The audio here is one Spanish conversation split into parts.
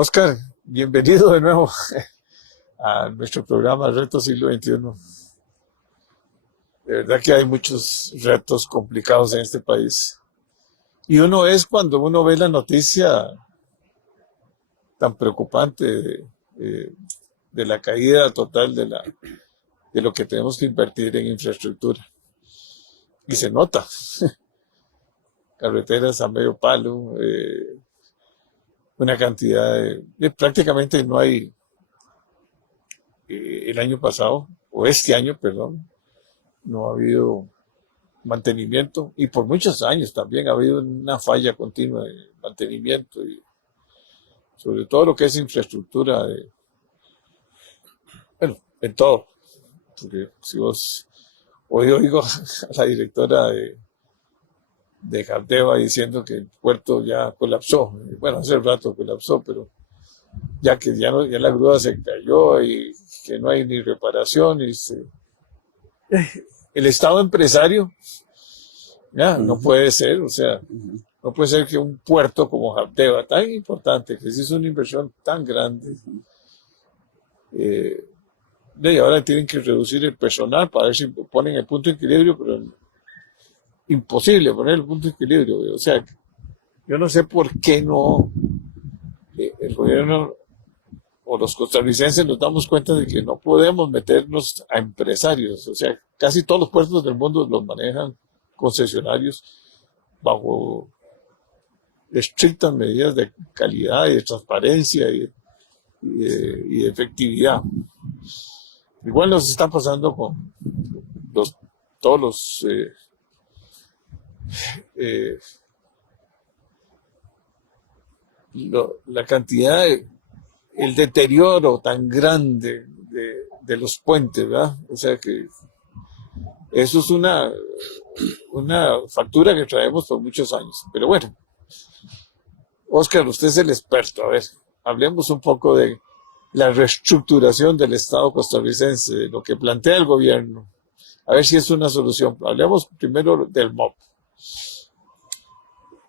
Oscar, bienvenido de nuevo a nuestro programa Reto Siglo XXI. De verdad que hay muchos retos complicados en este país. Y uno es cuando uno ve la noticia tan preocupante de la caída total de lo que tenemos que invertir en infraestructura. Y se nota. Carreteras a medio palo, una cantidad prácticamente no hay, el año pasado, o este año, perdón, no ha habido mantenimiento, y por muchos años también ha habido una falla continua de mantenimiento, y sobre todo lo que es infraestructura, bueno, en todo, porque si vos, hoy oigo a la directora de Jardeva diciendo que el puerto ya colapsó, bueno, hace rato colapsó, pero ya que ya la grúa se cayó y que no hay ni reparación, el Estado empresario ya no puede ser, o sea, no puede ser que un puerto como Jardeva, tan importante, que se hizo una inversión tan grande, y ahora tienen que reducir el personal para ver si ponen el punto de equilibrio, pero imposible poner el punto de equilibrio. O sea, yo no sé por qué no el gobierno o los costarricenses nos damos cuenta de que no podemos meternos a empresarios. O sea, casi todos los puertos del mundo los manejan concesionarios bajo estrictas medidas de calidad y de transparencia y de efectividad. Igual nos está pasando con todos los la cantidad el deterioro tan grande de los puentes, ¿verdad? O sea que eso es una factura que traemos por muchos años. Pero bueno, Oscar, usted es el experto. A ver, hablemos un poco de la reestructuración del Estado costarricense, de lo que plantea el gobierno. A ver si es una solución. Hablemos primero del MOP.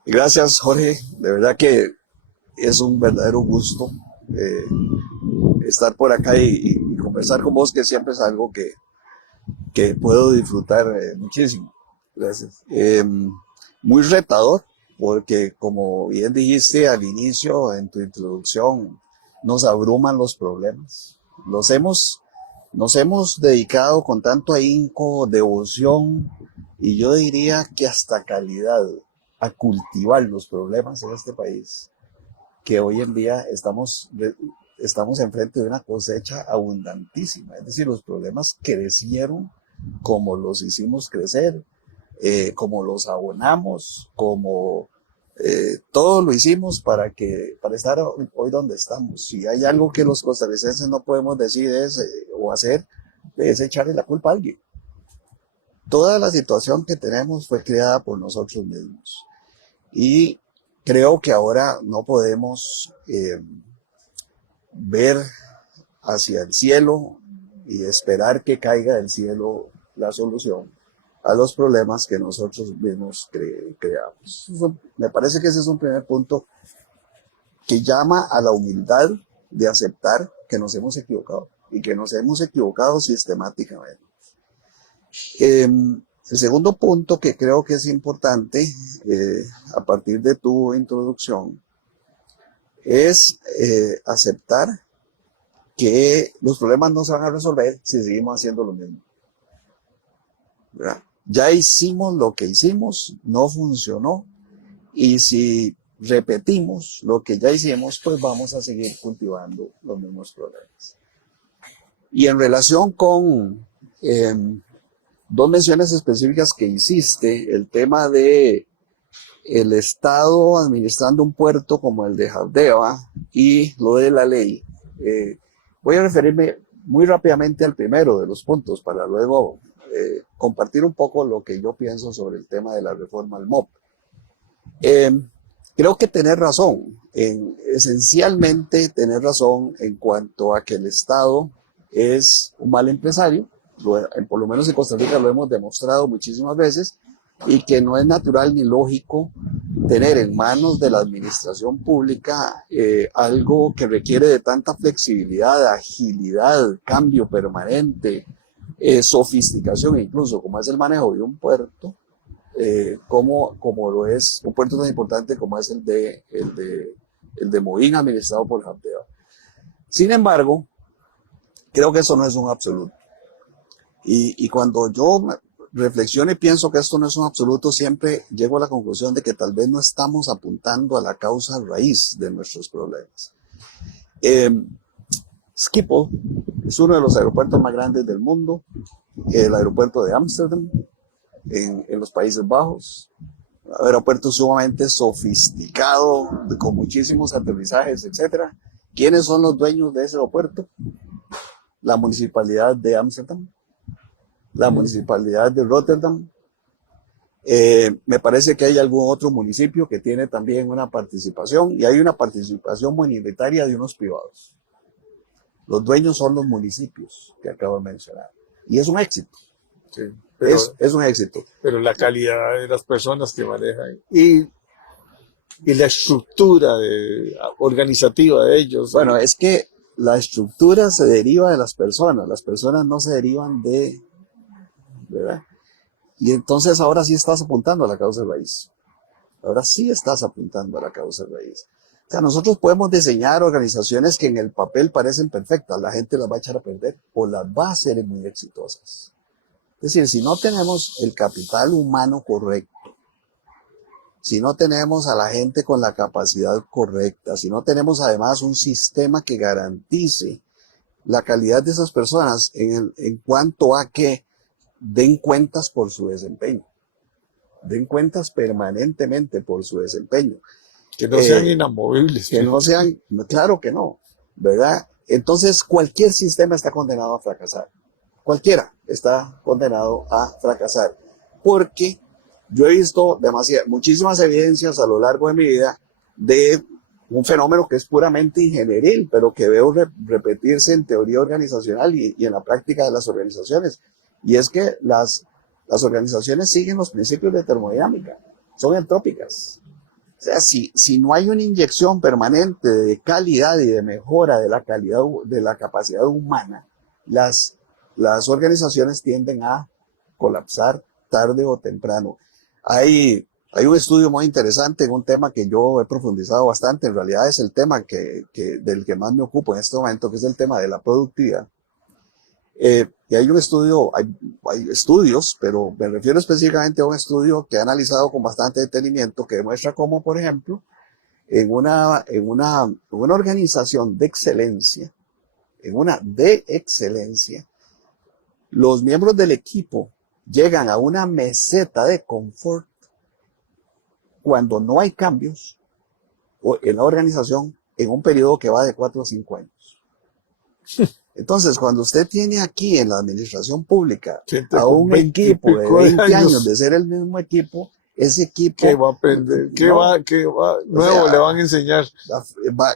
Gracias, Jorge. De verdad que es un verdadero gusto estar por acá y conversar con vos, que siempre es algo que puedo disfrutar muchísimo. Gracias. Muy retador, porque como bien dijiste al inicio en tu introducción, nos abruman los problemas. Nos hemos dedicado con tanto ahínco, devoción y yo diría que hasta calidad a cultivar los problemas en este país, que hoy en día estamos enfrente de una cosecha abundantísima. Es decir, los problemas crecieron como los hicimos crecer, como los abonamos, como todo lo hicimos para estar hoy donde estamos. Si hay algo que los costarricenses no podemos decir o hacer, es echarle la culpa a alguien. Toda la situación que tenemos fue creada por nosotros mismos. Y creo que ahora no podemos ver hacia el cielo y esperar que caiga del cielo la solución a los problemas que nosotros mismos creamos. Me parece que ese es un primer punto que llama a la humildad de aceptar que nos hemos equivocado y que nos hemos equivocado sistemáticamente. El segundo punto que creo que es importante, a partir de tu introducción, es aceptar que los problemas no se van a resolver si seguimos haciendo lo mismo. ¿Verdad? Ya hicimos lo que hicimos, no funcionó, y si repetimos lo que ya hicimos, pues vamos a seguir cultivando los mismos problemas. Y en relación con dos menciones específicas que hiciste, el tema de el Estado administrando un puerto como el de Jardeva y lo de la ley. Voy a referirme muy rápidamente al primero de los puntos para luego compartir un poco lo que yo pienso sobre el tema de la reforma al MOP. Creo que tenés razón, esencialmente tenés razón en cuanto a que el Estado es un mal empresario, por lo menos en Costa Rica lo hemos demostrado muchísimas veces, y que no es natural ni lógico tener en manos de la administración pública algo que requiere de tanta flexibilidad, agilidad, cambio permanente, sofisticación incluso, como es el manejo de un puerto, como lo es un puerto tan importante como es el de Moín, administrado por Habdeba. Sin embargo, creo que eso no es un absoluto. Y cuando yo reflexiono y pienso que esto no es un absoluto, siempre llego a la conclusión de que tal vez no estamos apuntando a la causa raíz de nuestros problemas. Schiphol es uno de los aeropuertos más grandes del mundo, el aeropuerto de Ámsterdam, en los Países Bajos, un aeropuerto sumamente sofisticado, con muchísimos aterrizajes, etc. ¿Quiénes son los dueños de ese aeropuerto? La municipalidad de Ámsterdam, la municipalidad de Rotterdam. Me parece que hay algún otro municipio que tiene también una participación, y hay una participación minoritaria de unos privados. Los dueños son los municipios que acabo de mencionar. Y es un éxito. Sí, pero, es un éxito. Pero la calidad de las personas que manejan y la estructura organizativa de ellos. Bueno, es que la estructura se deriva de las personas no se derivan de, ¿verdad? Y entonces ahora sí estás apuntando a la causa raíz. Ahora sí estás apuntando a la causa raíz. O sea, nosotros podemos diseñar organizaciones que en el papel parecen perfectas, la gente las va a echar a perder o las va a hacer muy exitosas. Es decir, si no tenemos el capital humano correcto, si no tenemos a la gente con la capacidad correcta, si no tenemos además un sistema que garantice la calidad de esas personas en cuanto a que den cuentas por su desempeño, den cuentas permanentemente por su desempeño. Que no sean inamovibles. Que no sean, claro que no, ¿verdad? Entonces cualquier sistema está condenado a fracasar. Cualquiera está condenado a fracasar. Porque yo he visto muchísimas evidencias a lo largo de mi vida de un fenómeno que es puramente ingenieril, pero que veo repetirse en teoría organizacional y en la práctica de las organizaciones. Y es que las organizaciones siguen los principios de termodinámica, son entrópicas. O sea, si no hay una inyección permanente de calidad y de mejora de la calidad, de la capacidad humana, las organizaciones tienden a colapsar tarde o temprano. Hay un estudio muy interesante en un tema que yo he profundizado bastante, en realidad es el tema del que más me ocupo en este momento, que es el tema de la productividad. Y hay un estudio, hay estudios, pero me refiero específicamente a un estudio que ha analizado con bastante detenimiento, que demuestra cómo, por ejemplo, en una organización de excelencia, los miembros del equipo llegan a una meseta de confort cuando no hay cambios en la organización en un periodo que va de 4 a 5 años. Entonces, cuando usted tiene aquí en la administración pública a un equipo de 20 años de ser el mismo equipo, ese equipo... ¿Qué va a aprender? ¿Qué va nuevo le van a enseñar?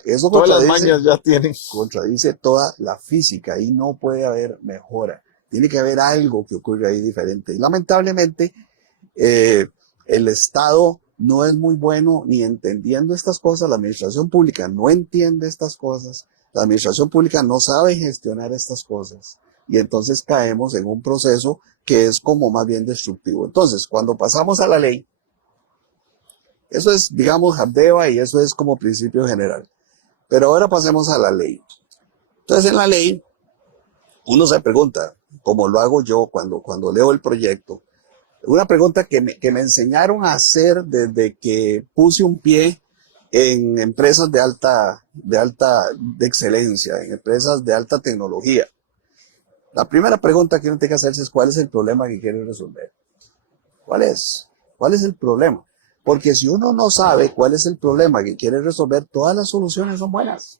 Eso todas las mañas ya tienen. Contradice toda la física y no puede haber mejora. Tiene que haber algo que ocurra ahí diferente. Y lamentablemente, el Estado no es muy bueno ni entendiendo estas cosas. La administración pública no entiende estas cosas. La administración pública no sabe gestionar estas cosas y entonces caemos en un proceso que es como más bien destructivo. Entonces, cuando pasamos a la ley, eso es, digamos, Habdeba y eso es como principio general. Pero ahora pasemos a la ley. Entonces, en la ley, uno se pregunta, como lo hago yo cuando leo el proyecto, una pregunta que me enseñaron a hacer desde que puse un pie en empresas de excelencia, en empresas de alta tecnología. La primera pregunta que uno tiene que hacerse es ¿cuál es el problema que quiere resolver? ¿Cuál es? ¿Cuál es el problema? Porque si uno no sabe cuál es el problema que quiere resolver, todas las soluciones son buenas.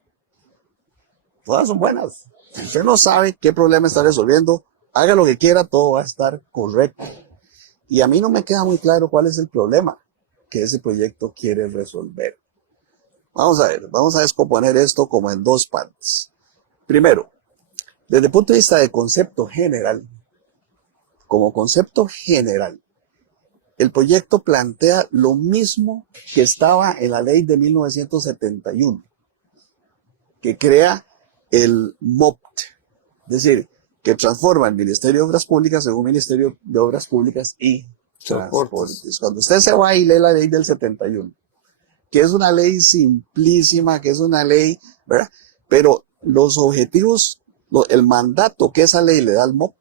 Todas son buenas. Si usted no sabe qué problema está resolviendo, haga lo que quiera, todo va a estar correcto. Y a mí no me queda muy claro cuál es el problema que ese proyecto quiere resolver. Vamos a ver, vamos a descomponer esto como en dos partes. Primero, desde el punto de vista de concepto general, como concepto general, el proyecto plantea lo mismo que estaba en la ley de 1971, que crea el MOPT, es decir, que transforma el Ministerio de Obras Públicas en un Ministerio de Obras Públicas y Transportes. Cuando usted se va y lee la ley del 71, que es una ley simplísima, que es una ley, ¿verdad? Pero los objetivos, el mandato que esa ley le da al MOP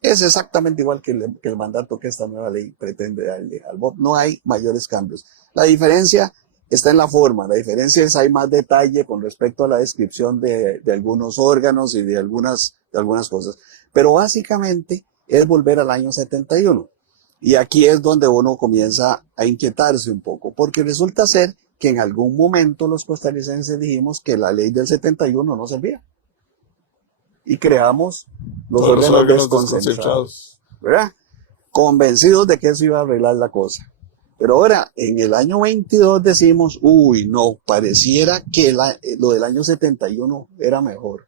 es exactamente igual que el mandato que esta nueva ley pretende darle al MOP. No hay mayores cambios. La diferencia está en la forma, la diferencia es hay más detalle con respecto a la descripción de algunos órganos y de algunas cosas. Pero básicamente es volver al año 71. Y aquí es donde uno comienza a inquietarse un poco, porque resulta ser que en algún momento los costarricenses dijimos que la ley del 71 no servía. Y creamos los órganos desconcentrados, ¿verdad? Convencidos de que eso iba a arreglar la cosa. Pero ahora, en el año 22 decimos, uy, no, pareciera que lo del año 71 era mejor.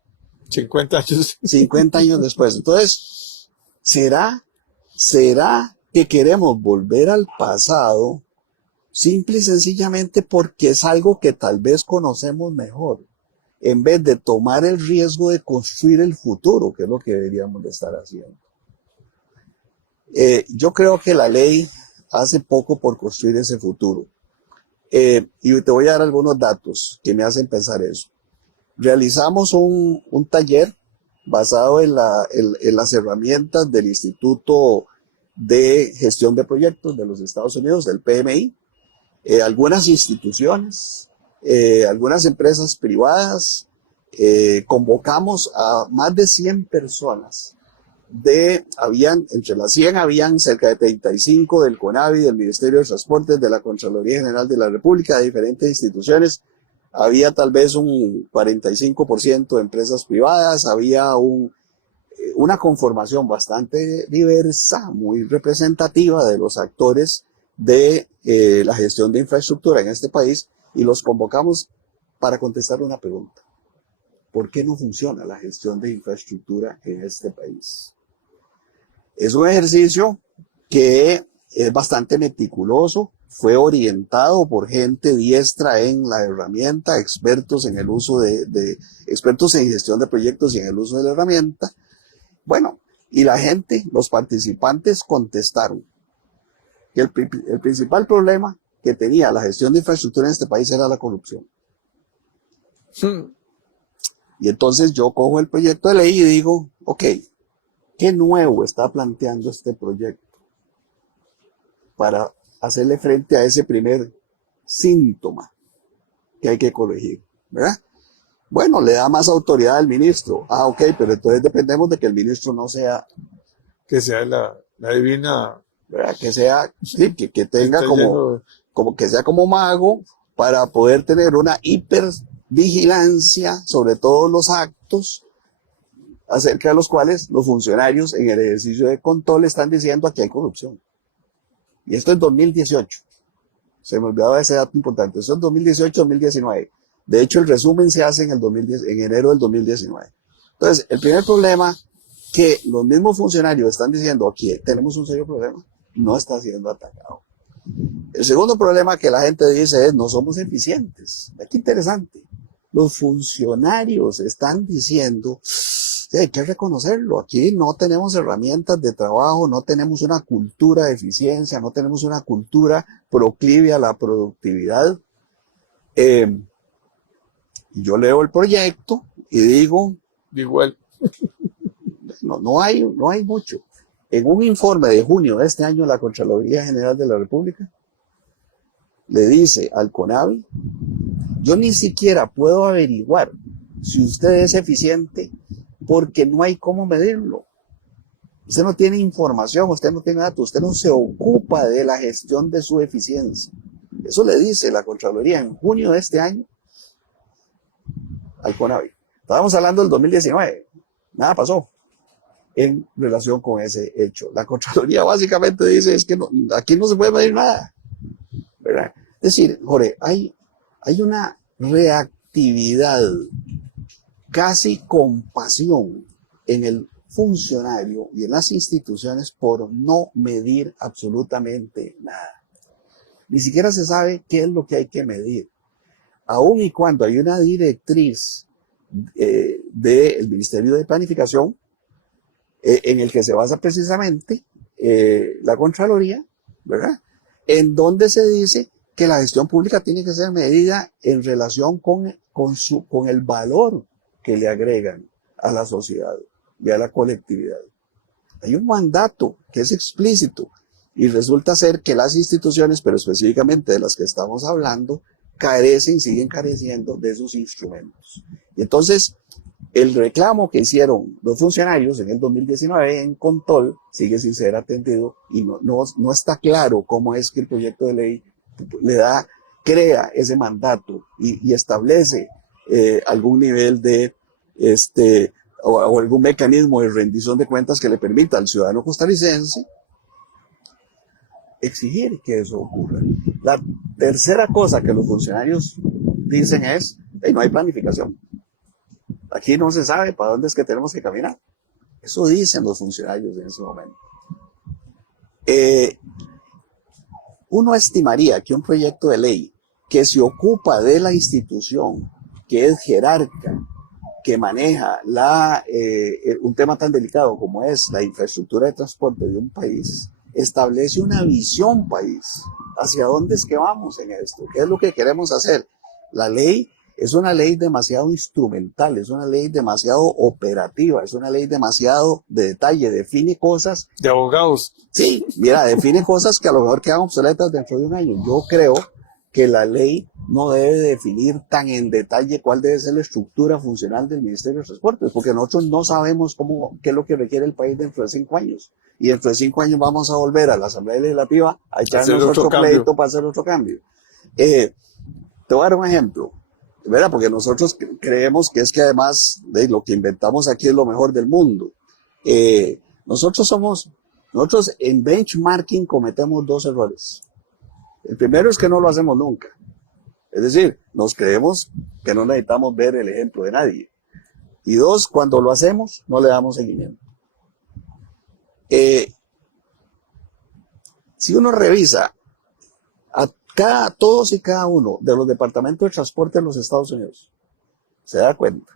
50 años. 50 años después. Entonces, ¿será que queremos volver al pasado simple y sencillamente porque es algo que tal vez conocemos mejor, en vez de tomar el riesgo de construir el futuro, que es lo que deberíamos de estar haciendo? Yo creo que la ley hace poco por construir ese futuro. Y te voy a dar algunos datos que me hacen pensar eso. Realizamos un taller basado en las herramientas del Instituto de Gestión de Proyectos de los Estados Unidos, del PMI, algunas instituciones, algunas empresas privadas. Convocamos a más de 100 personas. Entre las 100 habían cerca de 35 del CONAVI, del Ministerio de Transportes, de la Contraloría General de la República, de diferentes instituciones. Había tal vez un 45% de empresas privadas, había una conformación bastante diversa, muy representativa de los actores de la gestión de infraestructura en este país, y los convocamos para contestar una pregunta. ¿Por qué no funciona la gestión de infraestructura en este país? Es un ejercicio que es bastante meticuloso, fue orientado por gente diestra en la herramienta, expertos en el uso expertos en gestión de proyectos y en el uso de la herramienta. Bueno, y la gente, los participantes contestaron que el principal problema que tenía la gestión de infraestructura en este país era la corrupción. Y entonces yo cojo el proyecto de ley y digo, ok, ¿qué nuevo está planteando este proyecto para hacerle frente a ese primer síntoma que hay que corregir, ¿verdad? Bueno, le da más autoridad al ministro. Ah, ok, pero entonces dependemos de que el ministro no sea... Que sea la divina... ¿verdad? Que sea, sí, que tenga lleno... que sea como mago para poder tener una hipervigilancia sobre todos los actos acerca de los cuales los funcionarios en el ejercicio de control están diciendo aquí hay corrupción. Y esto es 2018. Se me olvidaba ese dato importante. Eso es 2018-2019. De hecho, el resumen se hace en enero del 2019. Entonces, el primer problema que los mismos funcionarios están diciendo aquí tenemos un serio problema, no está siendo atacado. El segundo problema que la gente dice es no somos eficientes. Qué interesante. Los funcionarios están diciendo sí, hay que reconocerlo. Aquí no tenemos herramientas de trabajo, no tenemos una cultura de eficiencia, no tenemos una cultura proclive a la productividad. Yo leo el proyecto y digo, igual, no hay mucho. En un informe de junio de este año, la Contraloría General de la República le dice al CONAVI, yo ni siquiera puedo averiguar si usted es eficiente porque no hay cómo medirlo. Usted no tiene información, usted no tiene datos, usted no se ocupa de la gestión de su eficiencia. Eso le dice la Contraloría en junio de este año al CONAVI. Estábamos hablando del 2019, nada pasó en relación con ese hecho. La Contraloría básicamente dice es que aquí no se puede medir nada, ¿verdad? Es decir, Jorge, hay una reactividad, casi compasión en el funcionario y en las instituciones por no medir absolutamente nada. Ni siquiera se sabe qué es lo que hay que medir. Aun y cuando hay una directriz del Ministerio de Planificación en el que se basa precisamente la Contraloría, ¿verdad? En donde se dice que la gestión pública tiene que ser medida en relación con el valor que le agregan a la sociedad y a la colectividad. Hay un mandato que es explícito y resulta ser que las instituciones, pero específicamente de las que estamos hablando, siguen careciendo de esos instrumentos. Y entonces, el reclamo que hicieron los funcionarios en el 2019 en Contol sigue sin ser atendido y no está claro cómo es que el proyecto de ley crea ese mandato y establece algún nivel de o algún mecanismo de rendición de cuentas que le permita al ciudadano costarricense exigir que eso ocurra. La tercera cosa que los funcionarios dicen es, no hay planificación. Aquí no se sabe para dónde es que tenemos que caminar. Eso dicen los funcionarios en ese momento. Uno estimaría que un proyecto de ley que se ocupa de la institución, que es jerarca, que maneja un tema tan delicado como es la infraestructura de transporte de un país, establece una visión país. ¿Hacia dónde es que vamos en esto? ¿Qué es lo que queremos hacer? La ley es una ley demasiado instrumental, es una ley demasiado operativa, es una ley demasiado de detalle, define cosas. De abogados. Sí, mira, define cosas que a lo mejor quedan obsoletas dentro de un año. Yo creo que la ley no debe definir tan en detalle cuál debe ser la estructura funcional del Ministerio de Transportes, porque nosotros no sabemos qué es lo que requiere el país dentro de 5 años. Y dentro de 5 años vamos a volver a la Asamblea Legislativa a echarnos otro pleito para hacer otro cambio. Te voy a dar un ejemplo, ¿verdad? Porque nosotros creemos que es que además de lo que inventamos aquí es lo mejor del mundo. Nosotros en benchmarking cometemos 2 errores. El primero es que no lo hacemos nunca. Es decir, nos creemos que no necesitamos ver el ejemplo de nadie. Y 2, cuando lo hacemos, no le damos seguimiento. Si uno revisa todos y cada uno de los departamentos de transporte en los Estados Unidos, se da cuenta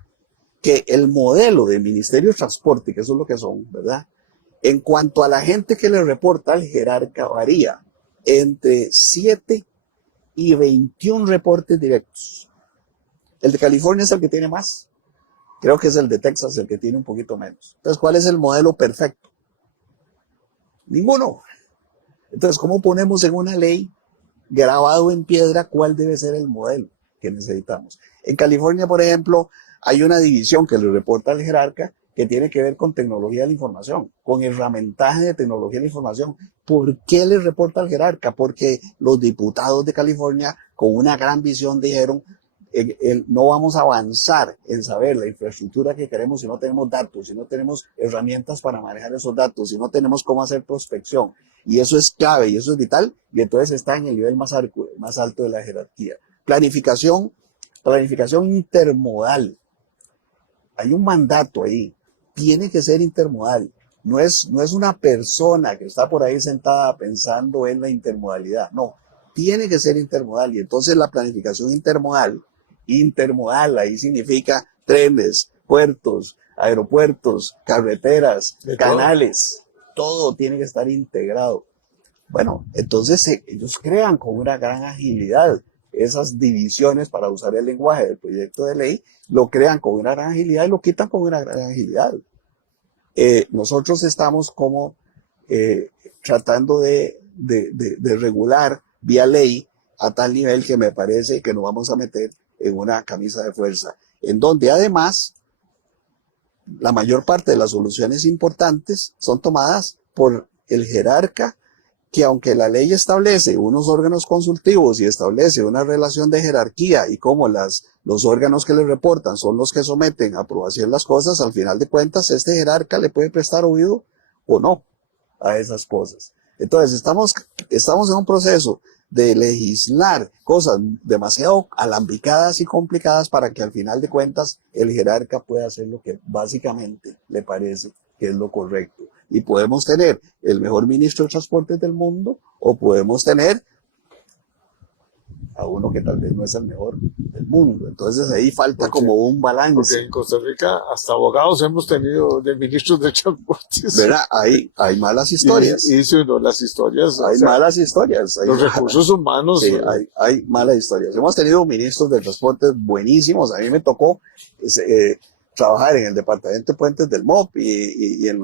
que el modelo del Ministerio de Transporte, que eso es lo que son, ¿verdad? En cuanto a la gente que le reporta al jerarca, varía entre 7 y 21 reportes directos. El de California es el que tiene más. Creo que es el de Texas el que tiene un poquito menos. Entonces, ¿cuál es el modelo perfecto? Ninguno. Entonces, ¿cómo ponemos en una ley grabado en piedra cuál debe ser el modelo que necesitamos? En California, por ejemplo, hay una división que le reporta al jerarca que tiene que ver con tecnología de la información, con herramientaje de tecnología de la información. ¿Por qué le reporta al jerarca? Porque los diputados de California, con una gran visión, dijeron, no vamos a avanzar en saber la infraestructura que queremos si no tenemos datos, si no tenemos herramientas para manejar esos datos, si no tenemos cómo hacer prospección. Y eso es clave y eso es vital, y entonces está en el nivel más alto de la jerarquía. Planificación intermodal. Hay un mandato ahí. Tiene que ser intermodal. No es una persona que está por ahí sentada pensando en la intermodalidad. No, tiene que ser intermodal. Y entonces la planificación intermodal ahí significa trenes, puertos, aeropuertos, carreteras, canales. Todo tiene que estar integrado. Bueno, entonces ellos crean con una gran agilidad esas divisiones, para usar el lenguaje del proyecto de ley, lo crean con una gran agilidad y lo quitan con una gran agilidad. Nosotros estamos como tratando de regular vía ley a tal nivel que me parece que nos vamos a meter en una camisa de fuerza, en donde además la mayor parte de las soluciones importantes son tomadas por el jerarca, que aunque la ley establece unos órganos consultivos y establece una relación de jerarquía y como los órganos que le reportan son los que someten a aprobación las cosas, al final de cuentas este jerarca le puede prestar oído o no a esas cosas. Entonces estamos en un proceso de legislar cosas demasiado alambicadas y complicadas para que al final de cuentas el jerarca pueda hacer lo que básicamente le parece que es lo correcto. Y podemos tener el mejor ministro de Transportes del mundo o podemos tener a uno que tal vez no es el mejor del mundo. Entonces ahí falta como un Porque balance. en Costa Rica hasta abogados hemos tenido de ministros de transportes. ¿Verdad? Hay malas historias. Y dice uno, las historias, Hay malas historias. Los recursos humanos. Sí, hay malas historias. Hemos tenido ministros de transportes buenísimos. A mí me tocó trabajar en el departamento de puentes del MOP y en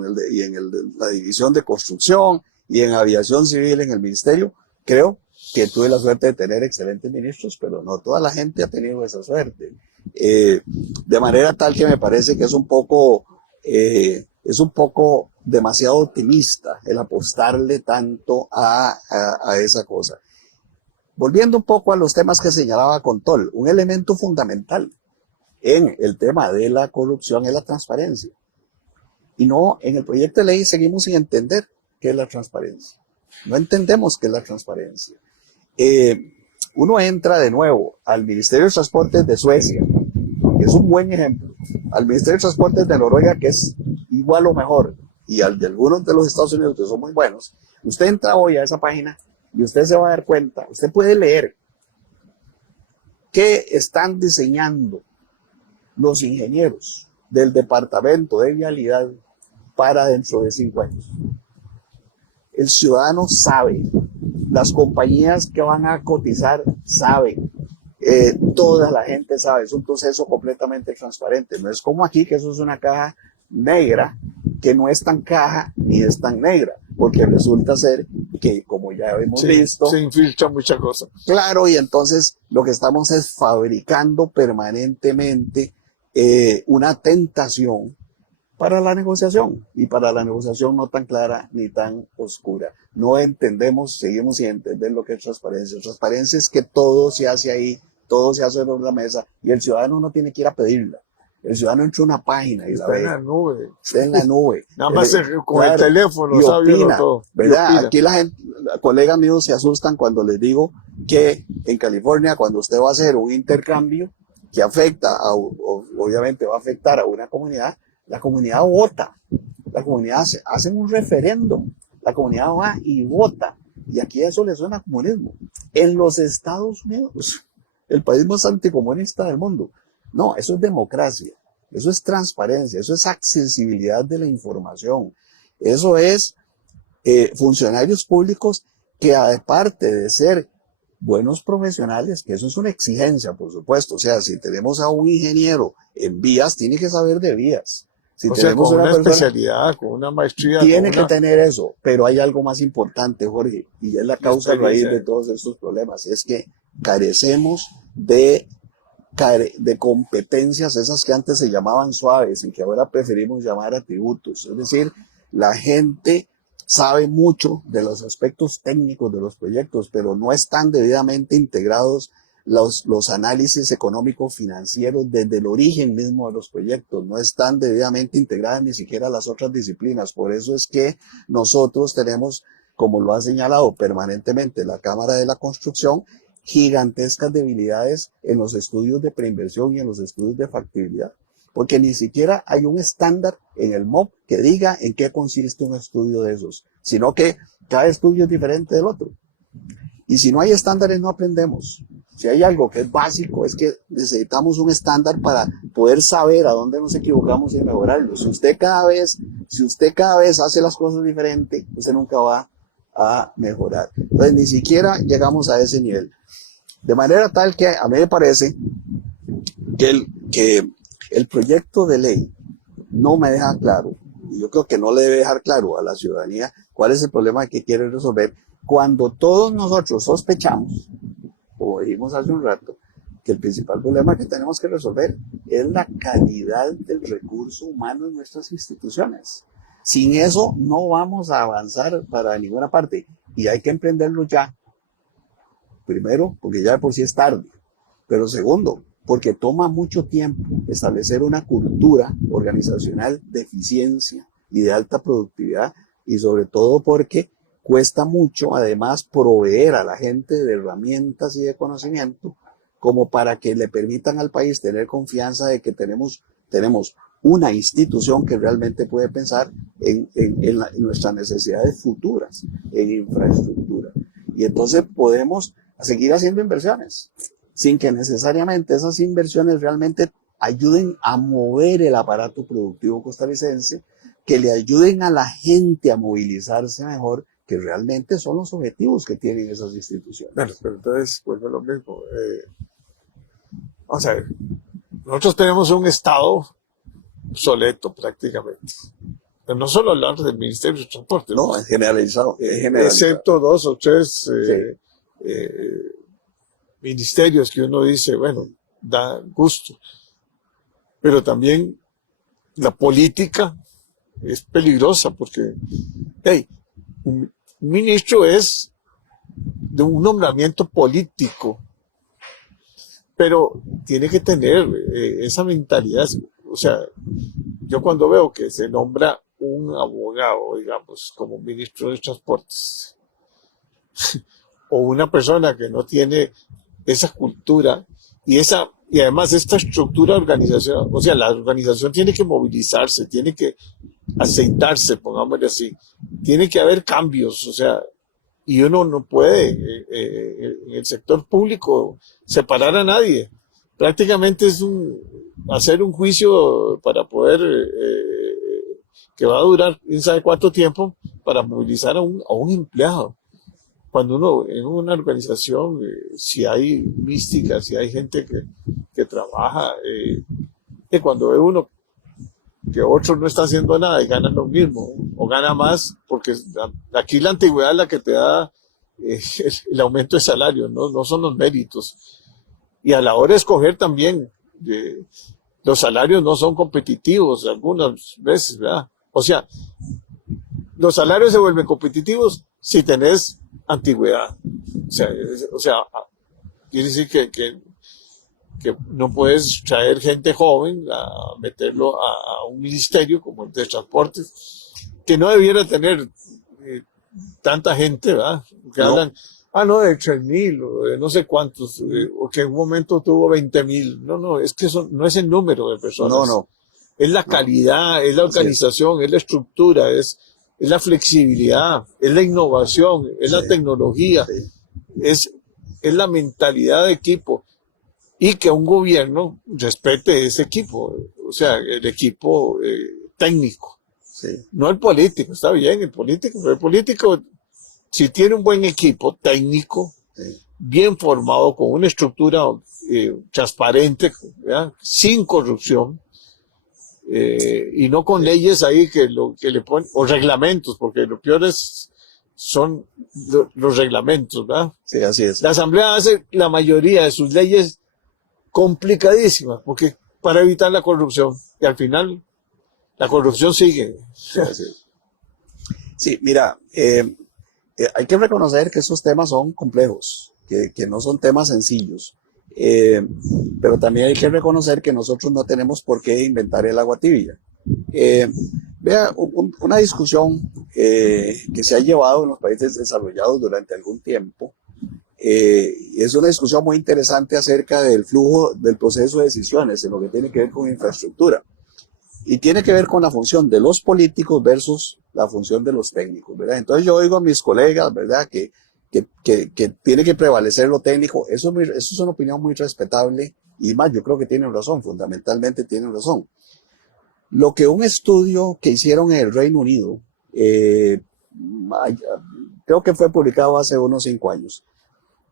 la división de construcción y en aviación civil en el ministerio. Creo que tuve la suerte de tener excelentes ministros, pero no toda la gente ha tenido esa suerte. De manera tal que me parece que es un poco demasiado optimista el apostarle tanto a esa cosa. Volviendo un poco a los temas que señalaba Contol, un elemento fundamental en el tema de la corrupción es la transparencia. Y no, en el proyecto de ley seguimos sin entender qué es la transparencia. No entendemos qué es la transparencia. Uno entra de nuevo al Ministerio de Transportes de Suecia, que es un buen ejemplo, al Ministerio de Transportes de Noruega, que es igual o mejor, y al de algunos de los Estados Unidos, que son muy buenos. Usted entra hoy a esa página y usted se va a dar cuenta, usted puede leer qué están diseñando los ingenieros del Departamento de Vialidad para dentro de 5 años. El ciudadano sabe, las compañías que van a cotizar saben, toda la gente sabe, es un proceso completamente transparente. No es como aquí, que eso es una caja negra, que no es tan caja ni es tan negra, porque resulta ser que, como ya hemos visto, se infiltra mucha cosa. Claro, y entonces lo que estamos es fabricando permanentemente una tentación para la negociación, y para la negociación no tan clara ni tan oscura. No entendemos, seguimos sin entender lo que es transparencia. Transparencia es que todo se hace ahí, todo se hace sobre la mesa, y el ciudadano no tiene que ir a pedirla. El ciudadano entra a una página y está la ve. En la nube. Está en la nube. Nada más con claro, el teléfono, y está viendo opina, todo. ¿verdad? Y opina. Aquí la gente, colegas míos se asustan cuando les digo que en California, cuando usted va a hacer un intercambio que afecta, obviamente va a afectar a una comunidad, la comunidad vota, la comunidad hace un referéndum, la comunidad va y vota, y aquí eso le suena a comunismo. En los Estados Unidos, el país más anticomunista del mundo, no, eso es democracia, eso es transparencia, eso es accesibilidad de la información, eso es funcionarios públicos que, aparte de ser buenos profesionales, que eso es una exigencia, por supuesto, o sea, si tenemos a un ingeniero en vías, tiene que saber de vías. Si o sea, tenemos con una persona, especialidad, con una maestría. tiene que tener eso, pero hay algo más importante, Jorge, y es la causa raíz de todos estos problemas, es que carecemos de competencias, esas que antes se llamaban suaves y que ahora preferimos llamar atributos. Es decir, la gente sabe mucho de los aspectos técnicos de los proyectos, pero no están debidamente integrados los análisis económicos financieros desde el origen mismo de los proyectos, no están debidamente integradas ni siquiera las otras disciplinas. Por eso es que nosotros tenemos, como lo ha señalado permanentemente la Cámara de la Construcción, gigantescas debilidades en los estudios de preinversión y en los estudios de factibilidad, porque ni siquiera hay un estándar en el MOP que diga en qué consiste un estudio de esos, sino que cada estudio es diferente del otro. Y si no hay estándares, no aprendemos. Si hay algo que es básico, es que necesitamos un estándar para poder saber a dónde nos equivocamos y mejorarlo. Si usted cada vez hace las cosas diferente, usted nunca va a mejorar. Entonces, ni siquiera llegamos a ese nivel. De manera tal que a mí me parece que el proyecto de ley no me deja claro, y yo creo que no le debe dejar claro a la ciudadanía cuál es el problema que quiere resolver, cuando todos nosotros sospechamos, como dijimos hace un rato, que el principal problema que tenemos que resolver es la calidad del recurso humano en nuestras instituciones. Sin eso no vamos a avanzar para ninguna parte, y hay que emprenderlo ya. Primero, porque ya de por sí es tarde, pero segundo, porque toma mucho tiempo establecer una cultura organizacional de eficiencia y de alta productividad, y sobre todo porque cuesta mucho, además, proveer a la gente de herramientas y de conocimiento como para que le permitan al país tener confianza de que tenemos una institución que realmente puede pensar en nuestras necesidades futuras, en infraestructura. Y entonces podemos seguir haciendo inversiones, sin que necesariamente esas inversiones realmente ayuden a mover el aparato productivo costarricense, que le ayuden a la gente a movilizarse mejor, que realmente son los objetivos que tienen esas instituciones. Bueno, pero entonces vuelve lo mismo. Vamos a ver, nosotros tenemos un Estado obsoleto prácticamente. Pero no solo hablar del Ministerio de Transporte, No, es generalizado. Excepto 2 o 3 Sí. ministerios que uno dice, bueno, da gusto. Pero también la política es peligrosa porque, hey, un ministro es de un nombramiento político, pero tiene que tener esa mentalidad. O sea, yo cuando veo que se nombra un abogado, digamos, como ministro de Transportes, o una persona que no tiene esa cultura y además esta estructura organizacional, o sea, la organización tiene que movilizarse, tiene que aceitarse, pongámosle así, tiene que haber cambios, o sea, y uno no puede en el sector público separar a nadie. Prácticamente es hacer un juicio para poder, que va a durar quién sabe cuánto tiempo, para movilizar a un empleado. Cuando uno en una organización, si hay mística, si hay gente que trabaja, que cuando ve uno que otro no está haciendo nada y gana lo mismo o gana más, porque aquí la antigüedad es la que te da el aumento de salario, no son los méritos. Y a la hora de escoger también, los salarios no son competitivos algunas veces, ¿verdad? O sea, los salarios se vuelven competitivos si tenés antigüedad. O sea, quiere decir que no puedes traer gente joven a meterlo a un ministerio como el de transportes, que no debiera tener tanta gente, ¿verdad? Que No. hablan, no, de 3,000 o de no sé cuántos, o que en un momento tuvo 20,000. No, es que eso no es el número de personas. No. Es la calidad, es la organización, es la estructura, es la flexibilidad, es la innovación, es la tecnología, es la mentalidad de equipo. Y que un gobierno respete ese equipo, o sea, el equipo técnico, no el político. Está bien el político, pero el político, si tiene un buen equipo técnico, bien formado, con una estructura transparente, ¿verdad? Sin corrupción, y no con leyes ahí que le ponen, o reglamentos, porque lo peor son los reglamentos, ¿verdad? Sí, así es. La Asamblea hace la mayoría de sus leyes complicadísimas, porque para evitar la corrupción, y al final la corrupción sigue. Sí, mira, hay que reconocer que esos temas son complejos, que no son temas sencillos, pero también hay que reconocer que nosotros no tenemos por qué inventar el agua tibia. Vea, una discusión que se ha llevado en los países desarrollados durante algún tiempo, es una discusión muy interesante acerca del flujo del proceso de decisiones en lo que tiene que ver con infraestructura. Y tiene que ver con la función de los políticos versus la función de los técnicos, ¿verdad? Entonces yo oigo a mis colegas, ¿verdad?, que tiene que prevalecer lo técnico. Eso es una opinión muy respetable y más, yo creo que tienen razón, fundamentalmente tienen razón. Lo que un estudio que hicieron en el Reino Unido, creo que fue publicado hace unos 5 años,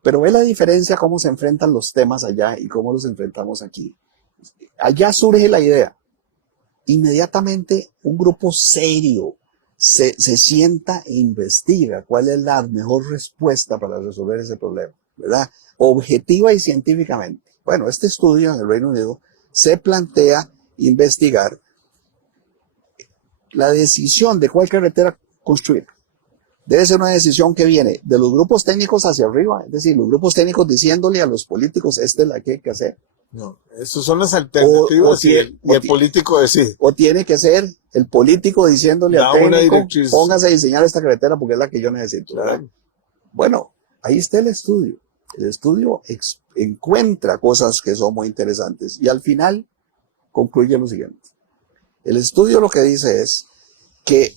pero ve la diferencia cómo se enfrentan los temas allá y cómo los enfrentamos aquí. Allá surge la idea. Inmediatamente un grupo serio se sienta e investiga cuál es la mejor respuesta para resolver ese problema, ¿verdad? Objetiva y científicamente. Bueno, este estudio en el Reino Unido se plantea investigar la decisión de cuál carretera construir. Debe ser una decisión que viene de los grupos técnicos hacia arriba, es decir, los grupos técnicos diciéndole a los políticos, esta es la que hay que hacer. No, esas son las alternativas y el político decide. O tiene que ser el político diciéndole al técnico, póngase a diseñar esta carretera porque es la que yo necesito. Claro. Bueno, ahí está el estudio. El estudio encuentra cosas que son muy interesantes y al final concluye lo siguiente. El estudio lo que dice es que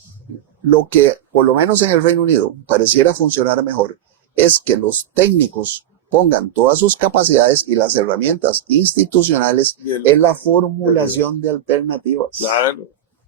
lo que, por lo menos en el Reino Unido, pareciera funcionar mejor, es que los técnicos pongan todas sus capacidades y las herramientas institucionales en la formulación de alternativas. Claro.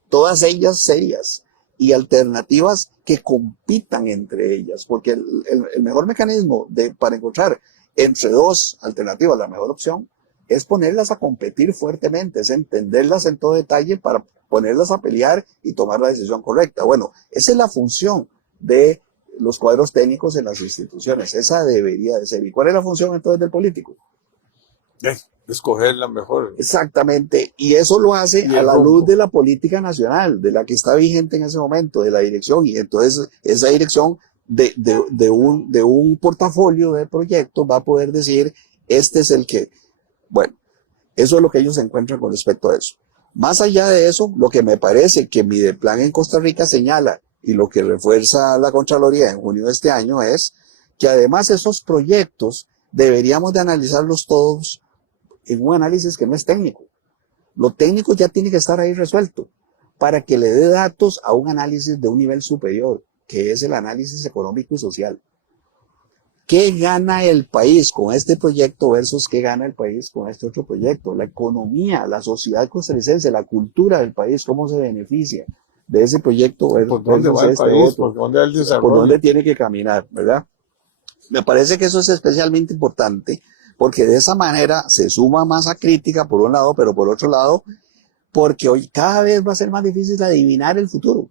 Todas ellas serias y alternativas que compitan entre ellas, porque el mejor mecanismo para encontrar entre dos alternativas la mejor opción es ponerlas a competir fuertemente, es entenderlas en todo detalle para ponerlas a pelear y tomar la decisión correcta. Bueno, esa es la función de los cuadros técnicos en las instituciones, esa debería de ser. ¿Y cuál es la función entonces del político? Escoger la mejor. Exactamente, y eso lo hace a la luz de la política nacional, de la que está vigente en ese momento, de la dirección, y entonces esa dirección de un portafolio de proyectos va a poder decir, este es el que, bueno, eso es lo que ellos encuentran con respecto a eso. Más allá de eso, lo que me parece que Mideplan en Costa Rica señala, y lo que refuerza la Contraloría en junio de este año, es que además esos proyectos deberíamos de analizarlos todos en un análisis que no es técnico. Lo técnico ya tiene que estar ahí resuelto para que le dé datos a un análisis de un nivel superior, que es el análisis económico y social. ¿Qué gana el país con este proyecto versus qué gana el país con este otro proyecto? La economía, la sociedad costarricense, la cultura del país, cómo se beneficia de ese proyecto ¿Por dónde va el país? ¿Por dónde va el desarrollo? Por dónde tiene que caminar, ¿verdad? Me parece que eso es especialmente importante porque de esa manera se suma masa crítica por un lado, pero por otro lado, porque hoy cada vez va a ser más difícil adivinar el futuro.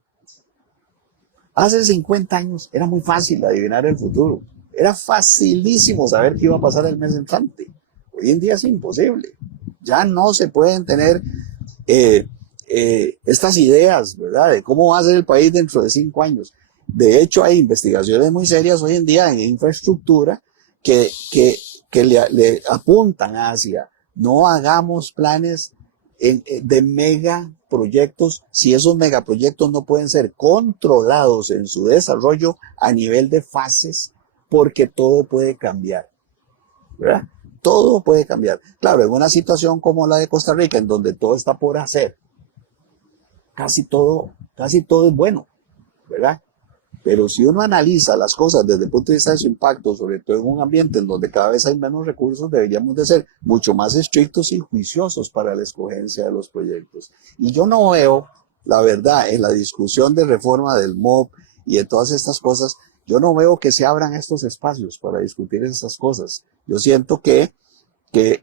Hace 50 años era muy fácil adivinar el futuro. Era facilísimo saber qué iba a pasar el mes entrante. Hoy en día es imposible. Ya no se pueden tener estas ideas, ¿verdad? De cómo va a ser el país dentro de 5 años. De hecho, hay investigaciones muy serias hoy en día en infraestructura que le apuntan hacia no hagamos planes de megaproyectos si esos megaproyectos no pueden ser controlados en su desarrollo a nivel de fases, porque todo puede cambiar, ¿verdad? Todo puede cambiar. Claro, en una situación como la de Costa Rica, en donde todo está por hacer, casi todo es bueno, ¿verdad? Pero si uno analiza las cosas desde el punto de vista de su impacto, sobre todo en un ambiente en donde cada vez hay menos recursos, deberíamos de ser mucho más estrictos y juiciosos para la escogencia de los proyectos. Y yo no veo, la verdad, en la discusión de reforma del MOP y de todas estas cosas, yo no veo que se abran estos espacios para discutir esas cosas. Yo siento que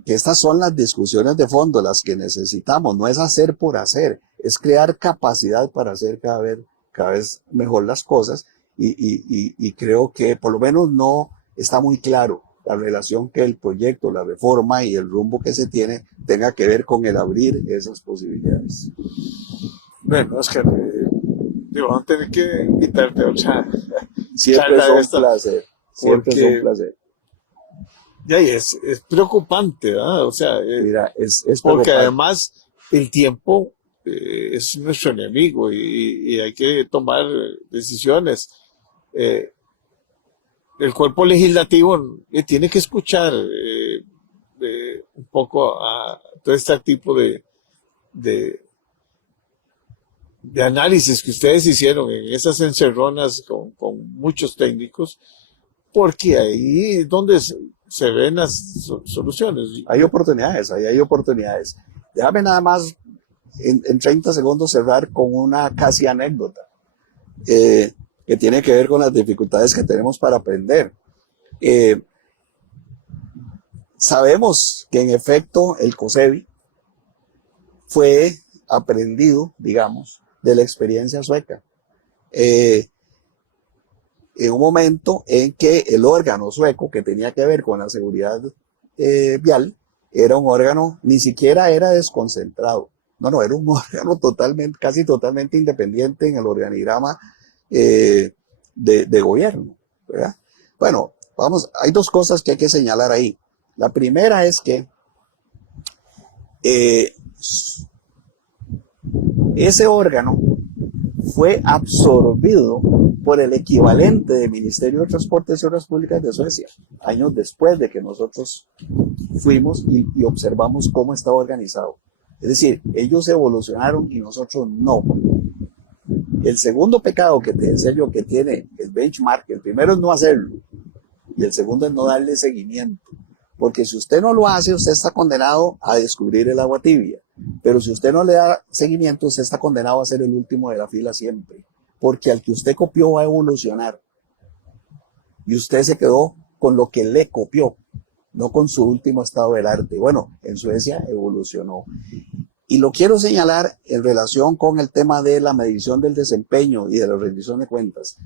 estas son las discusiones de fondo, las que necesitamos. No es hacer por hacer, es crear capacidad para hacer cada vez mejor las cosas y creo que por lo menos no está muy claro la relación que el proyecto, la reforma y el rumbo que se tiene tenga que ver con el abrir esas posibilidades. Bueno, Oscar, vamos a tener que invitarte a otra Siempre charla de es un placer, siempre es un placer. Ya, es preocupante, ¿verdad? O sea, mira, es porque preocupante. Además el tiempo es nuestro enemigo y hay que tomar decisiones. El cuerpo legislativo tiene que escuchar un poco a todo este tipo de análisis que ustedes hicieron en esas encerronas con muchos técnicos, porque ahí es donde se ven las soluciones. Hay oportunidades, ahí hay oportunidades. Déjame nada más en 30 segundos cerrar con una casi anécdota que tiene que ver con las dificultades que tenemos para aprender. Sabemos que en efecto el COSEBI fue aprendido, digamos, de la experiencia sueca. En un momento en que el órgano sueco que tenía que ver con la seguridad vial era un órgano, ni siquiera era desconcentrado. No, era un órgano casi totalmente independiente en el organigrama de gobierno, ¿verdad? Bueno, hay dos cosas que hay que señalar ahí. La primera es que ese órgano fue absorbido por el equivalente del Ministerio de Transportes y Obras Públicas de Suecia, años después de que nosotros fuimos y observamos cómo estaba organizado. Es decir, ellos evolucionaron y nosotros no. El segundo pecado que te enseño que tiene el benchmark, el primero es no hacerlo y el segundo es no darle seguimiento. Porque si usted no lo hace, usted está condenado a descubrir el agua tibia. Pero si usted no le da seguimiento, usted está condenado a ser el último de la fila siempre. Porque al que usted copió va a evolucionar. Y usted se quedó con lo que le copió, no con su último estado del arte. Bueno, en Suecia evolucionó. Y lo quiero señalar en relación con el tema de la medición del desempeño y de la rendición de cuentas.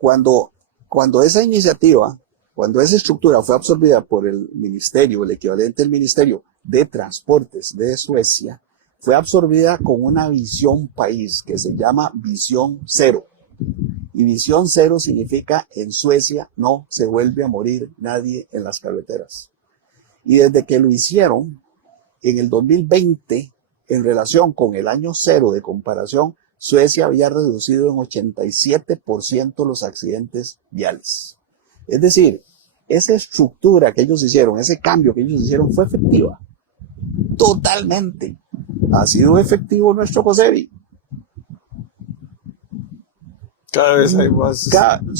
Cuando esa iniciativa, cuando esa estructura fue absorbida por el ministerio, el equivalente del Ministerio de Transportes de Suecia, fue absorbida con una visión país que se llama Visión Cero. Y Visión Cero significa en Suecia no se vuelve a morir nadie en las carreteras. Y desde que lo hicieron, en el 2020, en relación con el año cero de comparación, Suecia había reducido en 87% los accidentes viales. Es decir, esa estructura que ellos hicieron, ese cambio que ellos hicieron fue efectiva. Totalmente. Ha sido efectivo nuestro COSEBI. Cada vez hay más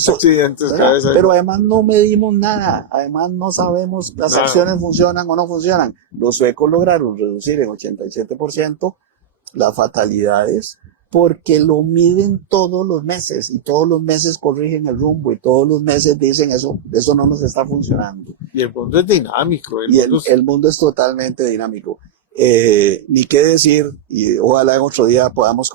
accidentes, cada vez hay pero más. además no medimos nada, además no sabemos las acciones funcionan o no funcionan. Los suecos lograron reducir en 87% las fatalidades porque lo miden todos los meses y todos los meses corrigen el rumbo y todos los meses dicen eso no nos está funcionando. Y el mundo es dinámico. El mundo es totalmente dinámico. Ni qué decir, y ojalá en otro día podamos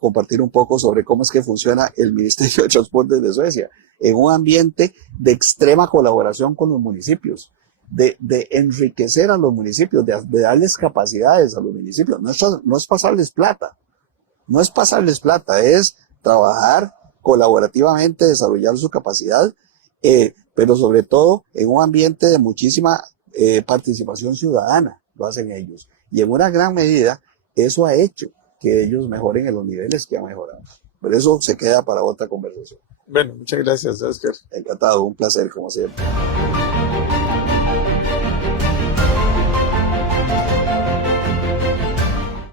compartir un poco sobre cómo es que funciona el Ministerio de Transportes de Suecia, en un ambiente de extrema colaboración con los municipios, de enriquecer a los municipios, de darles capacidades a los municipios. No es pasarles plata, es trabajar colaborativamente, desarrollar su capacidad, pero sobre todo en un ambiente de muchísima participación ciudadana. Lo hacen ellos. Y en una gran medida, eso ha hecho que ellos mejoren en los niveles que han mejorado. Pero eso se queda para otra conversación. Bueno, muchas gracias, Oscar. Encantado, un placer como siempre.